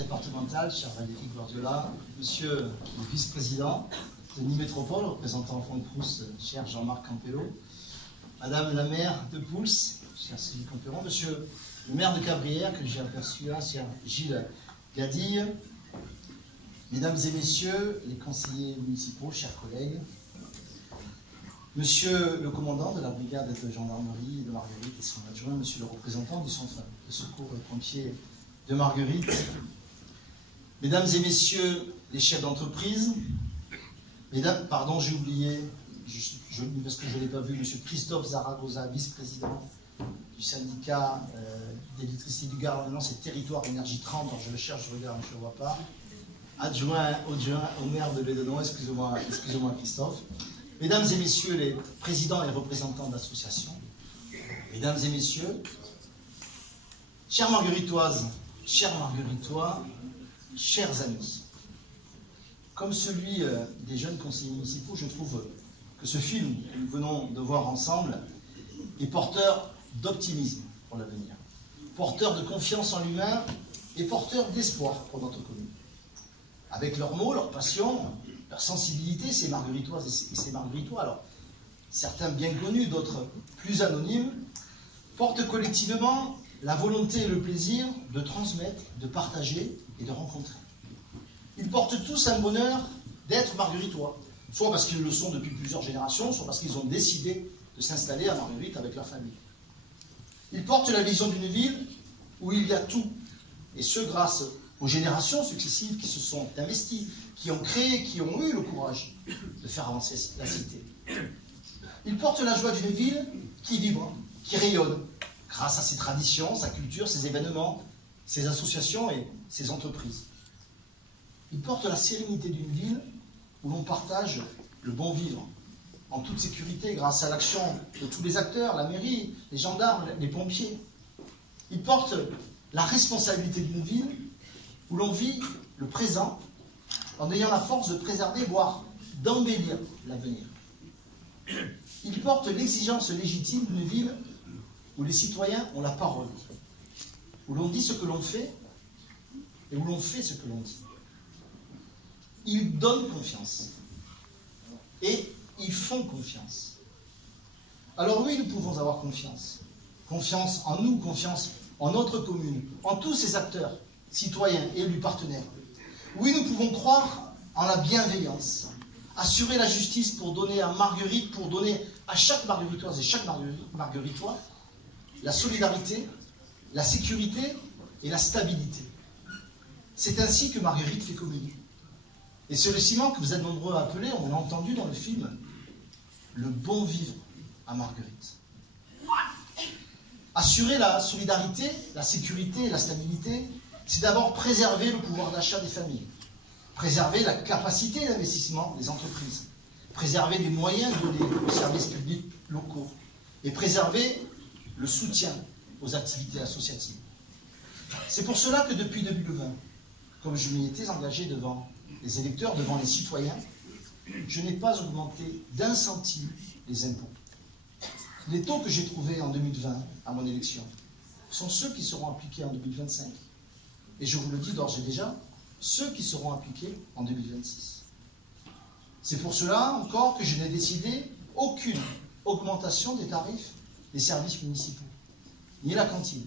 départementale, chère Valérie Guardiola, monsieur le vice-président de Nîmes Métropole, représentant Fonds de Proust, cher Jean-Marc Campello, madame la maire de Pouls, cher Sylvie Camperon, monsieur le maire de Cabrières, que j'ai aperçu là, cher Gilles Gadille, mesdames et messieurs les conseillers municipaux, chers collègues, monsieur le commandant de la brigade de gendarmerie de Marguerite et son adjoint, monsieur le représentant du centre de secours pompiers de Marguerite, mesdames et messieurs les chefs d'entreprise, mesdames, pardon, j'ai oublié, parce que je ne l'ai pas vu, monsieur Christophe Zaragoza, vice-président du syndicat d'électricité du Gard, maintenant c'est Territoire Énergie 30, alors je le cherche, je regarde, je ne le vois pas, adjoint au maire de Bédenon, excusez-moi Christophe, mesdames et messieurs les présidents et représentants d'associations, mesdames et messieurs, chères Margueritoises, chers Margueritois, chers amis, comme celui des jeunes conseillers municipaux, je trouve que ce film que nous venons de voir ensemble est porteur d'optimisme pour l'avenir, porteur de confiance en l'humain et porteur d'espoir pour notre commune. Avec leurs mots, leur passion, leur sensibilité, ces Margueritoises et ces Margueritois, alors certains bien connus, d'autres plus anonymes, portent collectivement la volonté et le plaisir de transmettre, de partager et de rencontrer. Ils portent tous un bonheur d'être Margueritois, soit parce qu'ils le sont depuis plusieurs générations, soit parce qu'ils ont décidé de s'installer à Marguerite avec leur famille. Ils portent la vision d'une ville où il y a tout, et ce grâce aux générations successives qui se sont investies, qui ont créé, qui ont eu le courage de faire avancer la cité. Ils portent la joie d'une ville qui vibre, qui rayonne, grâce à ses traditions, sa culture, ses événements, ses associations et ses entreprises. Ils portent la sérénité d'une ville où l'on partage le bon vivre, en toute sécurité, grâce à l'action de tous les acteurs, la mairie, les gendarmes, les pompiers. Ils portent la responsabilité d'une ville où l'on vit le présent en ayant la force de préserver, voire d'embellir l'avenir. Ils portent l'exigence légitime d'une ville où les citoyens ont la parole, où l'on dit ce que l'on fait et où l'on fait ce que l'on dit. Ils donnent confiance et ils font confiance. Alors oui, nous pouvons avoir confiance. Confiance en nous, confiance en notre commune, en tous ces acteurs, citoyens, élus, partenaires. Oui, nous pouvons croire en la bienveillance, assurer la justice pour donner à Marguerite, pour donner à chaque Margueritoise et chaque Margueritois la solidarité, la sécurité et la stabilité. C'est ainsi que Marguerite fait commune. Et c'est le ciment que vous êtes nombreux à appeler, on l'a entendu dans le film, le bon vivre à Marguerite. Assurer la solidarité, la sécurité et la stabilité, c'est d'abord préserver le pouvoir d'achat des familles, préserver la capacité d'investissement des entreprises, préserver les moyens donnés aux services publics locaux et préserver le soutien aux activités associatives. C'est pour cela que depuis 2020, comme je m'y étais engagé devant les électeurs, devant les citoyens, je n'ai pas augmenté d'un centime les impôts. Les taux que j'ai trouvés en 2020 à mon élection sont ceux qui seront appliqués en 2025. Et je vous le dis d'ores et déjà, ceux qui seront appliqués en 2026. C'est pour cela encore que je n'ai décidé aucune augmentation des tarifs des services municipaux. Ni la cantine,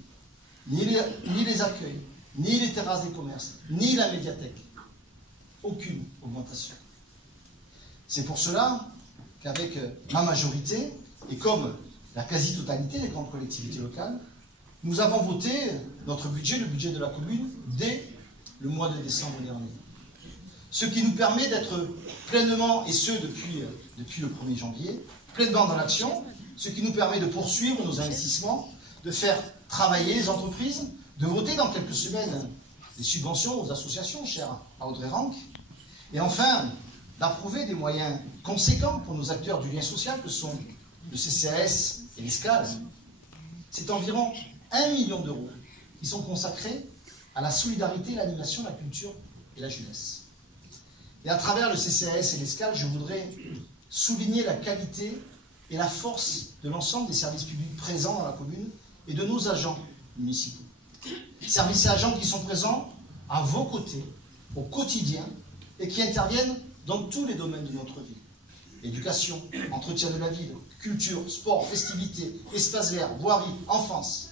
ni les accueils, ni les terrasses des commerces, ni la médiathèque. Aucune augmentation. C'est pour cela qu'avec ma majorité, et comme la quasi-totalité des grandes collectivités locales, nous avons voté notre budget, le budget de la commune, dès le mois de décembre dernier. Ce qui nous permet d'être pleinement, et ce depuis le 1er janvier, pleinement dans l'action, ce qui nous permet de poursuivre nos investissements, de faire travailler les entreprises, de voter dans quelques semaines des subventions aux associations chères à Audrey Rank, et enfin d'approuver des moyens conséquents pour nos acteurs du lien social que sont le CCAS et l'ESCAL. C'est environ 1 million d'euros qui sont consacrés à la solidarité, l'animation, la culture et la jeunesse. Et à travers le CCAS et l'ESCAL, je voudrais souligner la qualité et la force de l'ensemble des services publics présents dans la commune et de nos agents municipaux. Services et agents qui sont présents à vos côtés, au quotidien, et qui interviennent dans tous les domaines de notre vie. Éducation, entretien de la ville, culture, sport, festivités, espaces verts, voirie, enfance,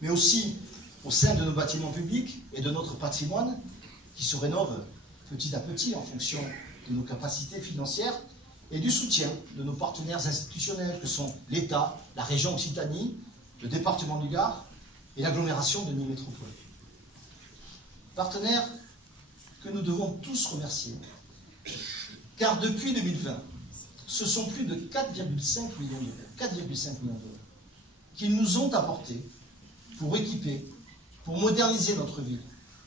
mais aussi au sein de nos bâtiments publics et de notre patrimoine qui se rénove petit à petit en fonction de nos capacités financières et du soutien de nos partenaires institutionnels que sont l'État, la région Occitanie, le département du Gard et l'agglomération de Nîmes Métropole. Partenaires que nous devons tous remercier, car depuis 2020, ce sont plus de 4,5 millions d'euros qu'ils nous ont apportés pour équiper, pour moderniser notre ville,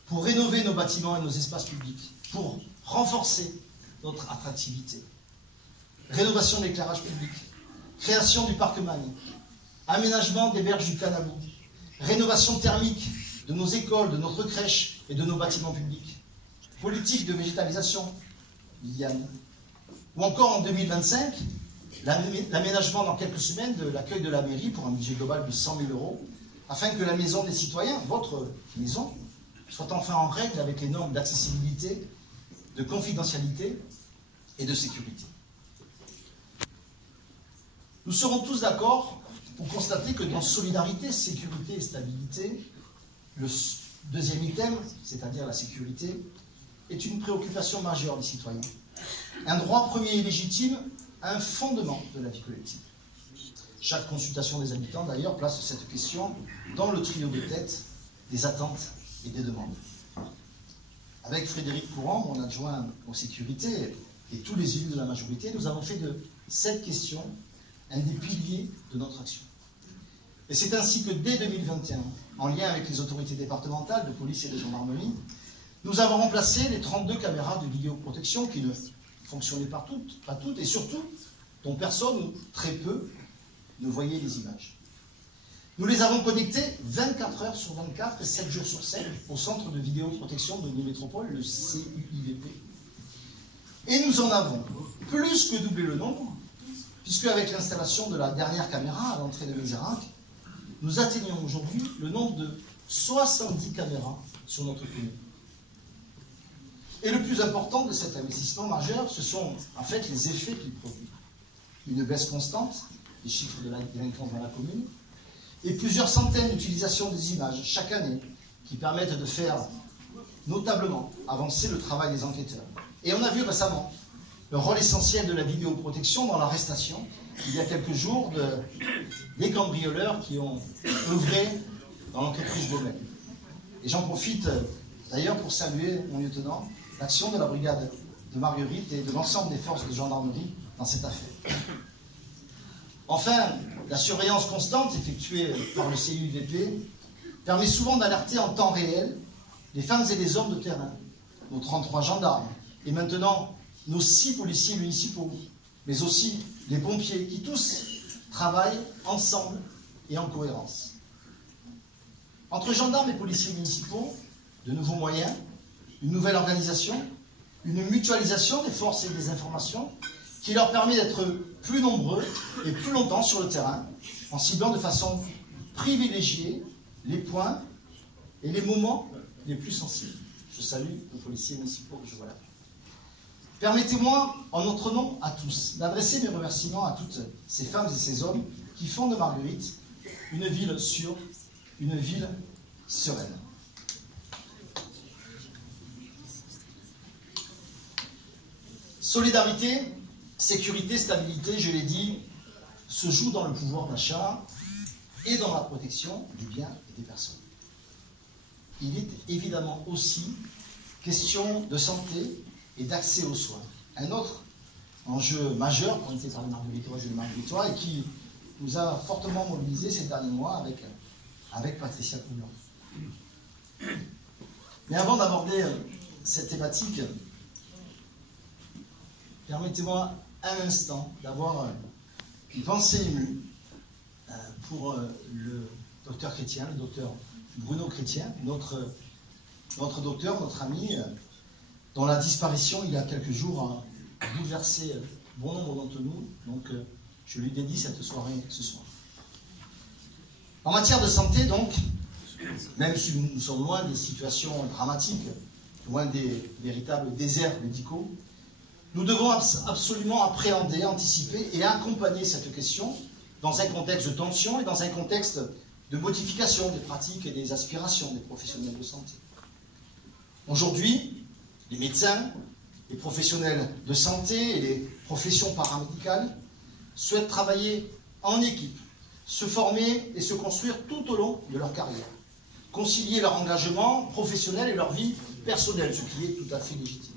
pour rénover nos bâtiments et nos espaces publics, pour renforcer notre attractivité. Rénovation de l'éclairage public, création du parc Magne, aménagement des berges du Canabou, rénovation thermique de nos écoles, de notre crèche et de nos bâtiments publics, politique de végétalisation, Liliane, ou encore en 2025, l'aménagement dans quelques semaines de l'accueil de la mairie pour un budget global de 100 000 €, afin que la maison des citoyens, votre maison, soit enfin en règle avec les normes d'accessibilité, de confidentialité et de sécurité. Nous serons tous d'accord pour constater que dans solidarité, sécurité et stabilité, le deuxième item, c'est-à-dire la sécurité, est une préoccupation majeure des citoyens. Un droit premier et légitime, un fondement de la vie collective. Chaque consultation des habitants, d'ailleurs, place cette question dans le trio de tête des attentes et des demandes. Avec Frédéric Courant, mon adjoint aux sécurités, et tous les élus de la majorité, nous avons fait de cette question un des piliers de notre action. Et c'est ainsi que dès 2021, en lien avec les autorités départementales de police et de gendarmerie, nous avons remplacé les 32 caméras de vidéoprotection qui ne fonctionnaient pas toutes, et surtout, dont personne ou très peu ne voyait les images. Nous les avons connectées 24 heures sur 24 et 7 jours sur 7 au centre de vidéoprotection de Nîmes Métropole, le CUIVP. Et nous en avons plus que doublé le nombre, puisque avec l'installation de la dernière caméra à l'entrée de Mézirac, nous atteignons aujourd'hui le nombre de 70 caméras sur notre commune. Et le plus important de cet investissement majeur, ce sont en fait les effets qu'il produit. Une baisse constante des chiffres de la délinquance dans la commune, et plusieurs centaines d'utilisations des images chaque année qui permettent de faire notablement avancer le travail des enquêteurs. Et on a vu récemment le rôle essentiel de la vidéoprotection dans l'arrestation, il y a quelques jours, des cambrioleurs qui ont œuvré dans l'entreprise Baumel. Et j'en profite d'ailleurs pour saluer, mon lieutenant, l'action de la brigade de Marguerite et de l'ensemble des forces de gendarmerie dans cette affaire. Enfin, la surveillance constante effectuée par le CUVP permet souvent d'alerter en temps réel les femmes et les hommes de terrain, nos 33 gendarmes, et maintenant nos 6 policiers municipaux, mais aussi les pompiers qui tous travaillent ensemble et en cohérence. Entre gendarmes et policiers municipaux, de nouveaux moyens, une nouvelle organisation, une mutualisation des forces et des informations qui leur permet d'être plus nombreux et plus longtemps sur le terrain, en ciblant de façon privilégiée les points et les moments les plus sensibles. Je salue les policiers municipaux que je vois là. Permettez-moi, en notre nom à tous, d'adresser mes remerciements à toutes ces femmes et ces hommes qui font de Marguerite une ville sûre, une ville sereine. Solidarité, sécurité, stabilité, je l'ai dit, se joue dans le pouvoir d'achat et dans la protection des biens et des personnes. Il est évidemment aussi question de santé et d'accès aux soins. Un autre enjeu majeur pointé par les Margueritoises et les Margueritois et qui nous a fortement mobilisés ces derniers mois avec Patricia Coulon. Mais avant d'aborder cette thématique, permettez-moi un instant d'avoir une pensée émue pour le docteur Chrétien, le docteur Bruno Chrétien, notre docteur, notre ami, dont la disparition il y a quelques jours a bouleversé bon nombre d'entre nous. Donc je lui dédie cette soirée ce soir. En matière de santé, donc, Même si nous sommes loin des situations dramatiques, loin des véritables déserts médicaux, nous devons absolument appréhender, anticiper et accompagner cette question dans un contexte de tension et dans un contexte de modification des pratiques et des aspirations des professionnels de santé. Aujourd'hui, les médecins, les professionnels de santé et les professions paramédicales souhaitent travailler en équipe, se former et se construire tout au long de leur carrière, concilier leur engagement professionnel et leur vie personnelle, ce qui est tout à fait légitime.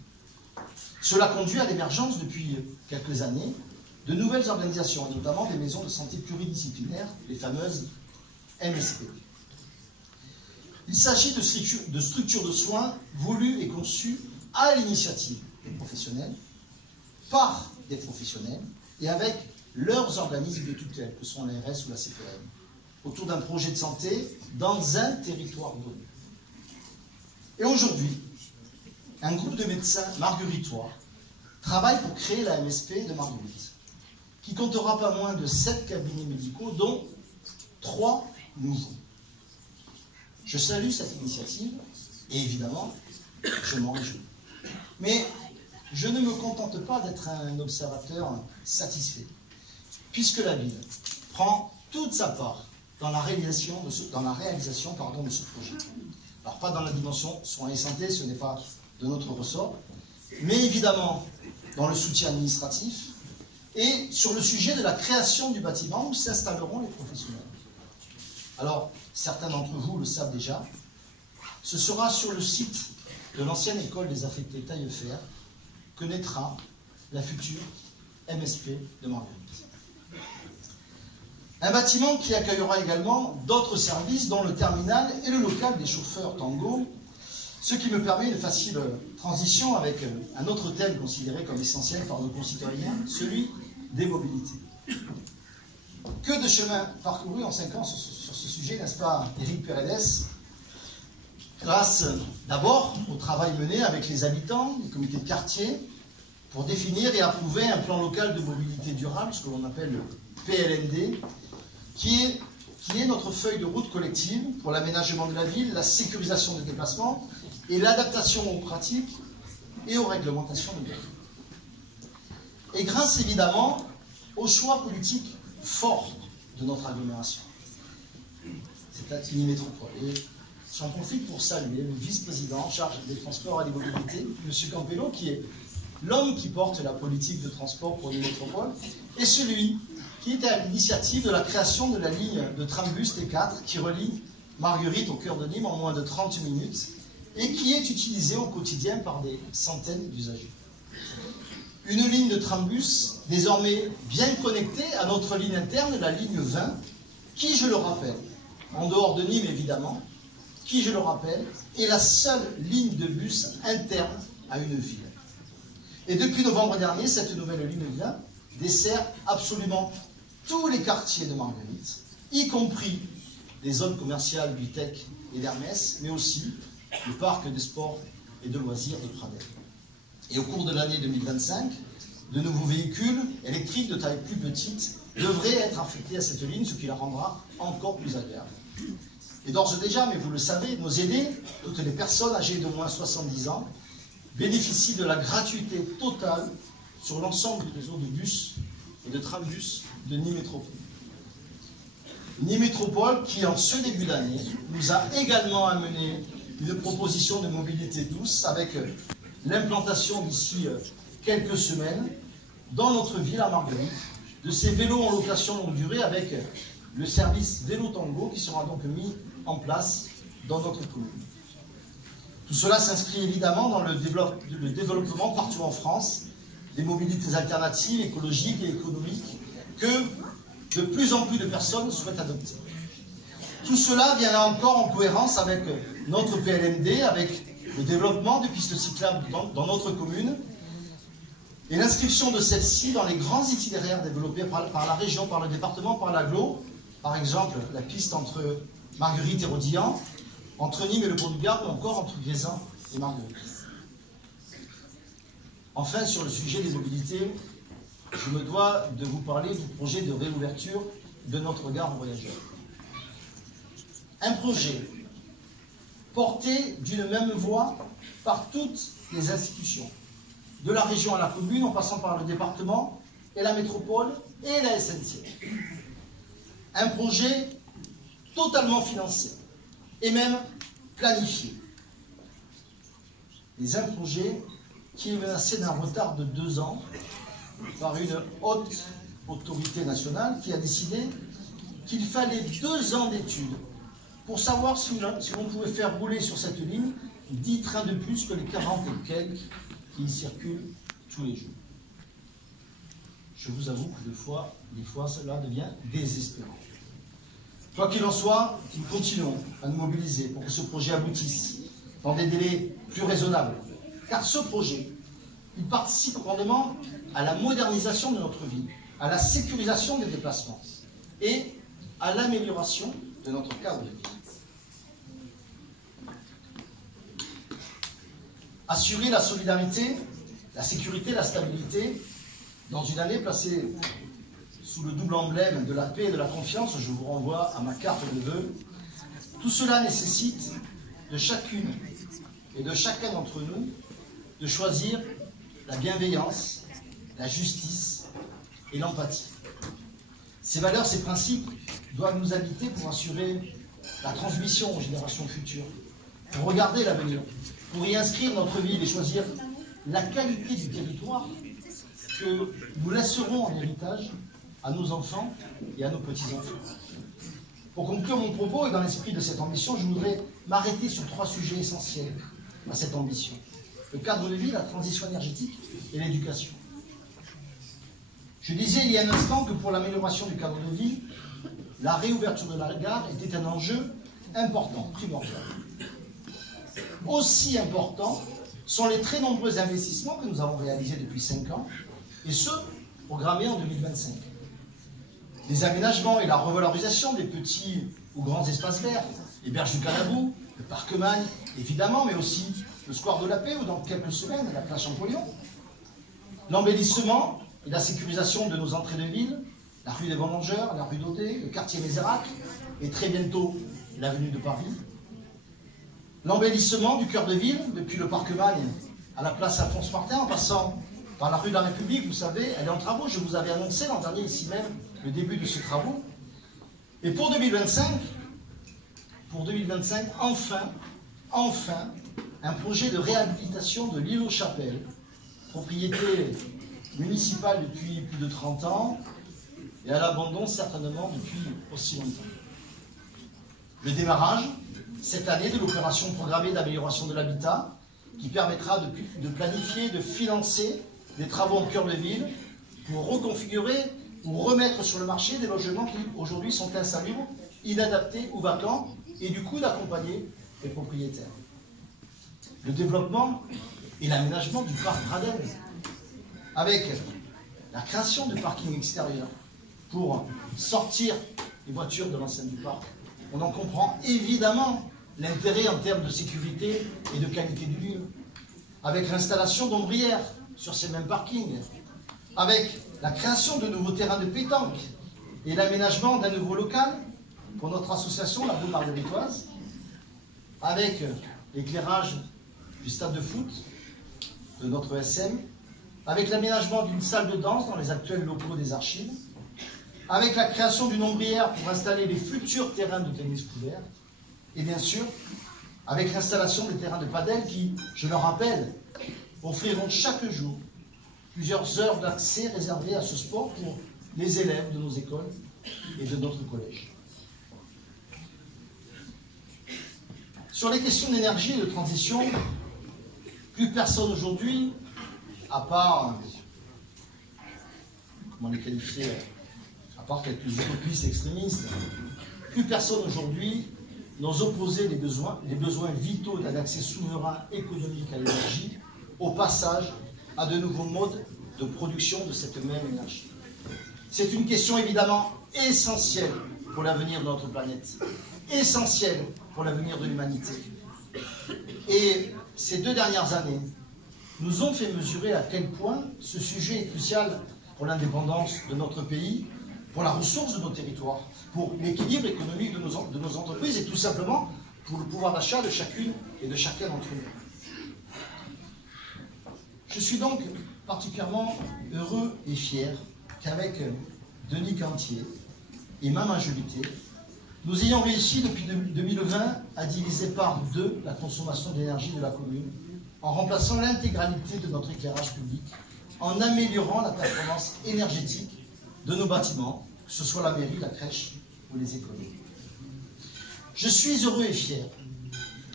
Cela conduit à l'émergence depuis quelques années de nouvelles organisations, notamment des maisons de santé pluridisciplinaires, les fameuses MSP. Il s'agit de structures de soins voulues et conçues à l'initiative des professionnels, par des professionnels et avec leurs organismes de tutelle, que sont l'ARS ou la CPM, autour d'un projet de santé dans un territoire donné. Et aujourd'hui, un groupe de médecins margueritois travaille pour créer la MSP de Marguerite, qui comptera pas moins de 7 cabinets médicaux, dont 3 nouveaux. Je salue cette initiative, et évidemment, je m'en réjouis. Mais je ne me contente pas d'être un observateur satisfait, puisque la ville prend toute sa part dans la réalisation de ce projet. Alors pas dans la dimension soins et santé, ce n'est pas de notre ressort, mais évidemment dans le soutien administratif et sur le sujet de la création du bâtiment où s'installeront les professionnels. Alors, certains d'entre vous le savent déjà, ce sera sur le site de l'ancienne école des affectés Taillefer que naîtra la future MSP de Marguerite. Un bâtiment qui accueillera également d'autres services, dont le terminal et le local des chauffeurs Tango, ce qui me permet une facile transition avec un autre thème considéré comme essentiel par nos concitoyens, celui des mobilités. Que de chemin parcouru en 5 ans sur ce sujet, n'est-ce pas, Éric Pérédès? Grâce d'abord au travail mené avec les habitants, les comités de quartier, pour définir et approuver un plan local de mobilité durable, ce que l'on appelle le PLND, qui est notre feuille de route collective pour l'aménagement de la ville, la sécurisation des déplacements et l'adaptation aux pratiques et aux réglementations nouvelles. Et grâce évidemment aux choix politiques forts de notre agglomération. C'est Attigny Métropole. Et j'en profite pour saluer le vice-président en charge des transports et des mobilités, M. Campello, qui est l'homme qui porte la politique de transport pour les métropoles, et celui qui est à l'initiative de la création de la ligne de trambus T4 qui relie Marguerite au cœur de Nîmes en moins de 30 minutes et qui est utilisée au quotidien par des centaines d'usagers. Une ligne de trambus désormais bien connectée à notre ligne interne, la ligne 20, qui, je le rappelle, en dehors de Nîmes évidemment, qui, je le rappelle, est la seule ligne de bus interne à une ville. Et depuis novembre dernier, cette nouvelle ligne 20 dessert absolument tous les quartiers de Marguerite, y compris les zones commerciales du Tech et d'Hermès, mais aussi le parc des sports et de loisirs de Pradel. Et au cours de l'année 2025, de nouveaux véhicules électriques de taille plus petite devraient être affectés à cette ligne, ce qui la rendra encore plus agréable. Et d'ores et déjà, mais vous le savez, nos aînés, toutes les personnes âgées d'au moins 70 ans, bénéficient de la gratuité totale sur l'ensemble du réseau de bus et de trambus de Nîmes Métropole. Nîmes Métropole qui, en ce début d'année, nous a également amené une proposition de mobilité douce avec l'implantation d'ici quelques semaines dans notre ville à Marguerite de ces vélos en location longue durée avec le service Vélo Tango qui sera donc mis en place dans notre commune. Tout cela s'inscrit évidemment dans le développement partout en France des mobilités alternatives, écologiques et économiques que de plus en plus de personnes souhaitent adopter. Tout cela vient là encore en cohérence avec notre PLND, avec le développement de pistes cyclables dans notre commune et l'inscription de celles-ci dans les grands itinéraires développés par la région, par le département, par l'agglo. Par exemple, la piste entre Marguerite et Rodilhan, entre Nîmes et le Pont-du-Gard, ou encore entre Grézan et Marguerite. Enfin, sur le sujet des mobilités, je me dois de vous parler du projet de réouverture de notre gare aux voyageurs. Un projet porté d'une même voix par toutes les institutions, de la région à la commune, en passant par le département et la métropole et la SNCF. Un projet totalement financé et même planifié. Mais un projet qui est menacé d'un retard de 2 ans par une haute autorité nationale qui a décidé qu'il fallait 2 ans d'études pour savoir si on pouvait faire rouler sur cette ligne 10 trains de plus que les 40 et quelques qui y circulent tous les jours. Je vous avoue que des fois, cela devient désespérant. Quoi qu'il en soit, nous continuons à nous mobiliser pour que ce projet aboutisse dans des délais plus raisonnables. Car ce projet, il participe grandement à la modernisation de notre vie, à la sécurisation des déplacements et à l'amélioration de notre cadre de vie. Assurer la solidarité, la sécurité, la stabilité dans une année placée sous le double emblème de la paix et de la confiance, je vous renvoie à ma carte de vœux. Tout cela nécessite de chacune et de chacun d'entre nous de choisir la bienveillance, la justice et l'empathie. Ces valeurs, ces principes doivent nous habiter pour assurer la transmission aux générations futures, pour regarder l'avenir, pour y inscrire notre vie et choisir la qualité du territoire que nous laisserons en héritage à nos enfants et à nos petits-enfants. Pour conclure mon propos et dans l'esprit de cette ambition, je voudrais m'arrêter sur 3 sujets essentiels à cette ambition. Le cadre de vie, la transition énergétique et l'éducation. Je disais il y a un instant que pour l'amélioration du cadre de vie, la réouverture de la gare était un enjeu important, primordial. Aussi important sont les très nombreux investissements que nous avons réalisés depuis 5 ans, et ceux programmés en 2025. Les aménagements et la revalorisation des petits ou grands espaces verts, les berges du Canabou, le parc Magne, évidemment, mais aussi le square de la Paix ou dans quelques semaines, la place Champollion. L'embellissement et la sécurisation de nos entrées de ville, la rue des Vendangeurs, la rue d'Audet, le quartier Mézérac et très bientôt l'avenue de Paris. L'embellissement du cœur de ville, depuis le parc Magne à la place Alphonse Martin, en passant par la rue de la République, vous savez, elle est en travaux. Je vous avais annoncé l'an dernier ici même le début de ces travaux. Et pour 2025, enfin, un projet de réhabilitation de l'île aux Chapelles, propriété municipale depuis plus de 30 ans, et à l'abandon certainement depuis aussi longtemps. Le démarrage, cette année, de l'opération programmée d'amélioration de l'habitat, qui permettra de planifier, de financer des travaux en cœur de ville pour reconfigurer ou remettre sur le marché des logements qui aujourd'hui sont insalubres, inadaptés ou vacants, et du coup d'accompagner les propriétaires. Le développement et l'aménagement du parc Bradel, avec la création de parkings extérieurs pour sortir les voitures de l'enceinte du parc. On en comprend évidemment l'intérêt en termes de sécurité et de qualité du lieu, avec l'installation d'ombrières sur ces mêmes parkings, avec la création de nouveaux terrains de pétanque et l'aménagement d'un nouveau local pour notre association, la Boule Margueritoise, avec l'éclairage du stade de foot de notre SM, avec l'aménagement d'une salle de danse dans les actuels locaux des archives, avec la création d'une ombrière pour installer les futurs terrains de tennis couverts, et bien sûr, avec l'installation des terrains de padel qui, je le rappelle, offriront chaque jour plusieurs heures d'accès réservées à ce sport pour les élèves de nos écoles et de notre collège. Sur les questions d'énergie et de transition, plus personne aujourd'hui, à part, comment les qualifier, à part quelques utopistes extrémistes, plus personne aujourd'hui n'ose opposer les besoins vitaux d'un accès souverain économique à l'énergie au passage à de nouveaux modes de production de cette même énergie. C'est une question évidemment essentielle pour l'avenir de notre planète, essentielle pour l'avenir de l'humanité. Et ces 2 dernières années nous ont fait mesurer à quel point ce sujet est crucial pour l'indépendance de notre pays, pour la ressource de nos territoires, pour l'équilibre économique de nos entreprises et tout simplement pour le pouvoir d'achat de chacune et de chacun d'entre nous. Je suis donc particulièrement heureux et fier qu'avec Denis Cantier et ma majorité, nous ayons réussi depuis 2020 à diviser par 2 la consommation d'énergie de la commune en remplaçant l'intégralité de notre éclairage public, en améliorant la performance énergétique de nos bâtiments, que ce soit la mairie, la crèche ou les écoles. Je suis heureux et fier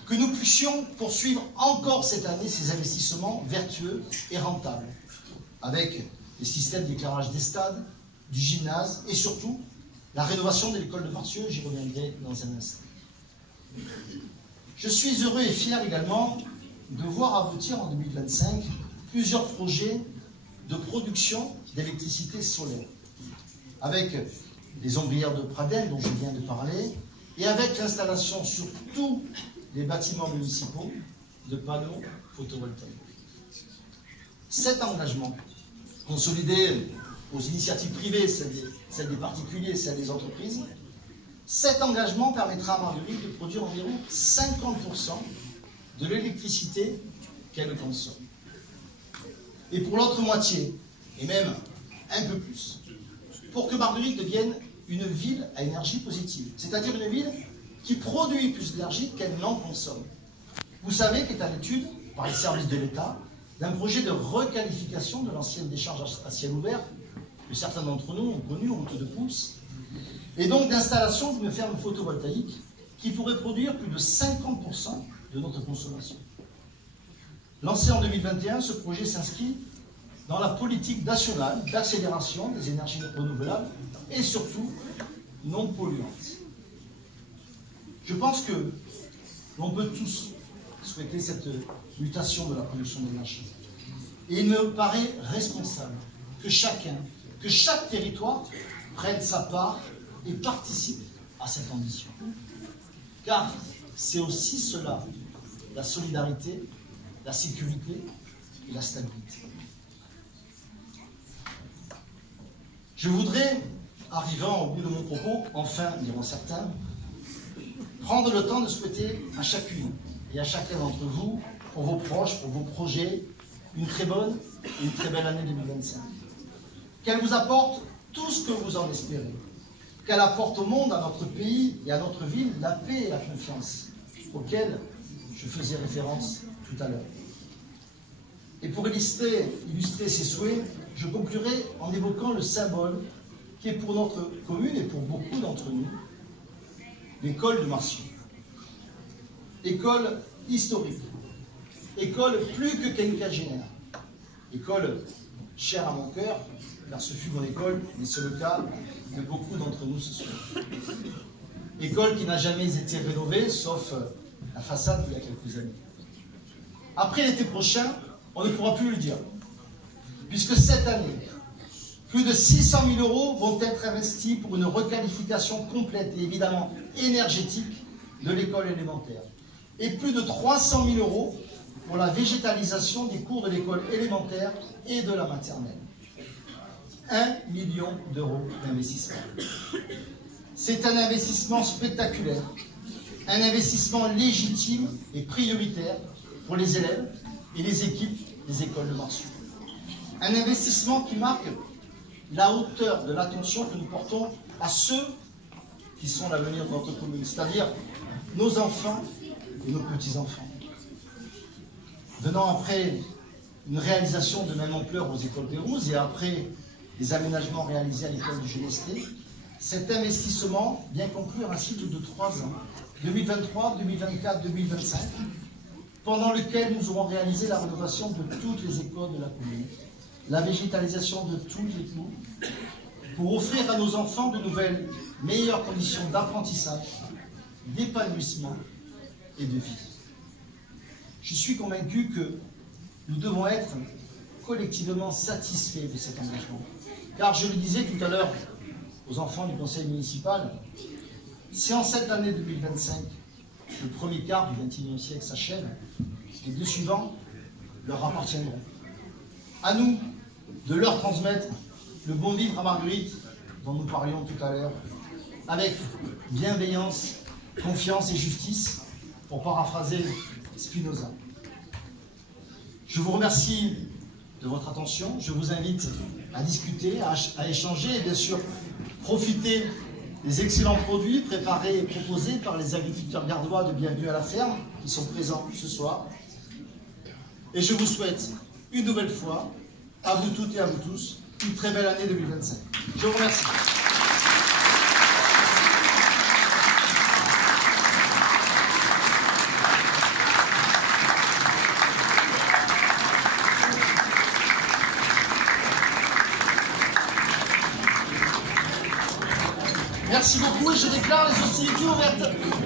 que nous puissions poursuivre encore cette année ces investissements vertueux et rentables, avec les systèmes d'éclairage des stades, du gymnase et surtout la rénovation de l'école de Marcieux, j'y reviendrai dans un instant. Je suis heureux et fier également de voir aboutir en 2025 plusieurs projets de production d'électricité solaire, avec les ombrières de Pradel dont je viens de parler, et avec l'installation sur tous les bâtiments municipaux de panneaux photovoltaïques. Cet engagement, consolidé aux initiatives privées, celles des particuliers, celles des entreprises, cet engagement permettra à Marguerite de produire environ 50% de l'électricité qu'elle consomme. Et pour l'autre moitié, et même un peu plus, pour que Marguerite devienne une ville à énergie positive, c'est-à-dire une ville qui produit plus d'énergie qu'elle n'en consomme. Vous savez qu'est à l'étude, par les services de l'État, d'un projet de requalification de l'ancienne décharge à ciel ouvert, que certains d'entre nous ont connu en route de Pouce, et donc d'installation d'une ferme photovoltaïque qui pourrait produire plus de 50% de notre consommation. Lancé en 2021, ce projet s'inscrit dans la politique nationale d'accélération des énergies renouvelables et surtout non polluantes. Je pense que l'on peut tous souhaiter cette mutation de la production d'énergie. Et il me paraît responsable que chacun, que chaque territoire prenne sa part et participe à cette ambition. Car c'est aussi cela, la solidarité, la sécurité et la stabilité. Je voudrais, arrivant au bout de mon propos, enfin, diront certains, prendre le temps de souhaiter à chacune et à chacun d'entre vous, pour vos proches, pour vos projets, une très bonne et une très belle année 2025. Qu'elle vous apporte tout ce que vous en espérez. Qu'elle apporte au monde, à notre pays et à notre ville, la paix et la confiance, auxquelles je faisais référence tout à l'heure. Et pour illustrer ces souhaits, je conclurai en évoquant le symbole qui est pour notre commune et pour beaucoup d'entre nous, l'école de Marcieux. École historique, école plus que quinquagénaire, école chère à mon cœur, car ce fut mon école, mais c'est le cas de beaucoup d'entre nous ce soir. École qui n'a jamais été rénovée, sauf la façade il y a quelques années. Après l'été prochain, on ne pourra plus le dire, puisque cette année, plus de 600 000 € vont être investis pour une requalification complète et évidemment énergétique de l'école élémentaire. Et plus de 300 000 € pour la végétalisation des cours de l'école élémentaire et de la maternelle. 1 million d'euros d'investissement. C'est un investissement spectaculaire, un investissement légitime et prioritaire pour les élèves et les équipes des écoles de Marcieux. Un investissement qui marque la hauteur de l'attention que nous portons à ceux qui sont l'avenir de notre commune, c'est-à-dire nos enfants et nos petits-enfants. Venant après une réalisation de même ampleur aux écoles des Rouzes et après les aménagements réalisés à l'école du Genesté, cet investissement vient conclure un cycle de 3 ans, 2023, 2024, 2025, pendant lequel nous aurons réalisé la rénovation de toutes les écoles de la commune, la végétalisation de tous les cours, pour offrir à nos enfants de nouvelles, meilleures conditions d'apprentissage, d'épanouissement et de vie. Je suis convaincu que nous devons être collectivement satisfaits de cet engagement. Car je le disais tout à l'heure aux enfants du conseil municipal, si en cette année 2025, le premier quart du XXIe siècle s'achève, les 2 suivants leur appartiendront. À nous de leur transmettre le bon vivre à Marguerite, dont nous parlions tout à l'heure, avec bienveillance, confiance et justice, pour paraphraser Spinoza. Je vous remercie de votre attention. Je vous invite à discuter, à échanger et bien sûr profiter des excellents produits préparés et proposés par les agriculteurs gardois de Bienvenue à la ferme qui sont présents ce soir. Et je vous souhaite une nouvelle fois, à vous toutes et à vous tous, une très belle année 2025. Je vous remercie. Merci beaucoup et je déclare les hostilités ouvertes.